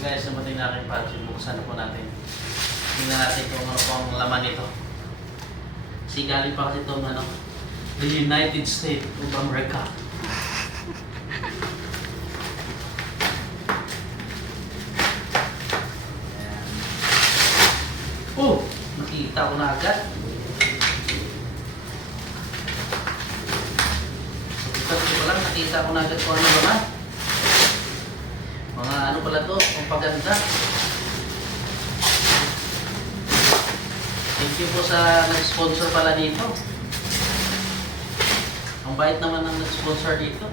Guys, namatay na aking pouch. Buksan na po natin. Tingnan natin kung ano po ang laman nito. Kasi galing pa kasi itong ano, the United States of America. Ayan. Oh! Nakita ko na agad. Kasi ko lang, nakita ko na agad kung ano naman. Mga ano pala to, ang paganda. Thank you po sa nag-sponsor pala dito. Ang bait naman ng nag-sponsor dito.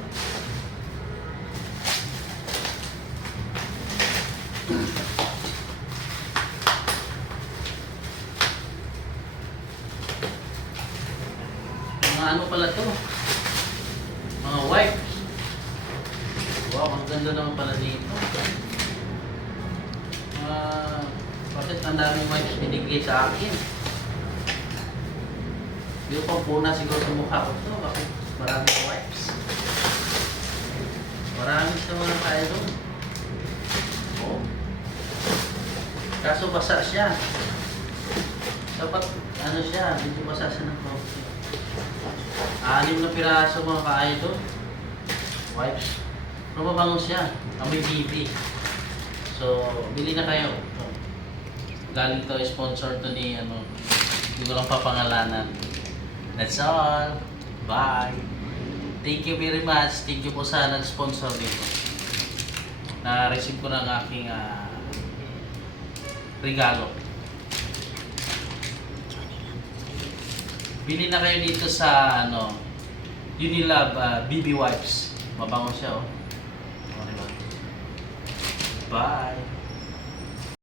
Mga ano pala to? Mga wipe. Wow, ang ganda naman pala dito. Bakit ang daming wipes binigay sa akin? Hindi ko puna siguro sa mukha ko ito. Bakit maraming wipes? Maraming sa mga tayo doon. Oh. Kaso basa siya. Dapat ano siya, hindi basa siya ng konti. 6 na piraso mga ka-idol. Wipes. Pero mabango siya. Amoy BB. So, bili na kayo. Galing to, sponsor to ni ano. Hindi ko lang papangalanan. That's all. Bye. Thank you very much. Thank you po sa nag-sponsor dito. Na-receive ko na ang aking regalo. Bili na kayo dito sa ano, Unilab BB Wipes. Mabango siya, oh. Bye!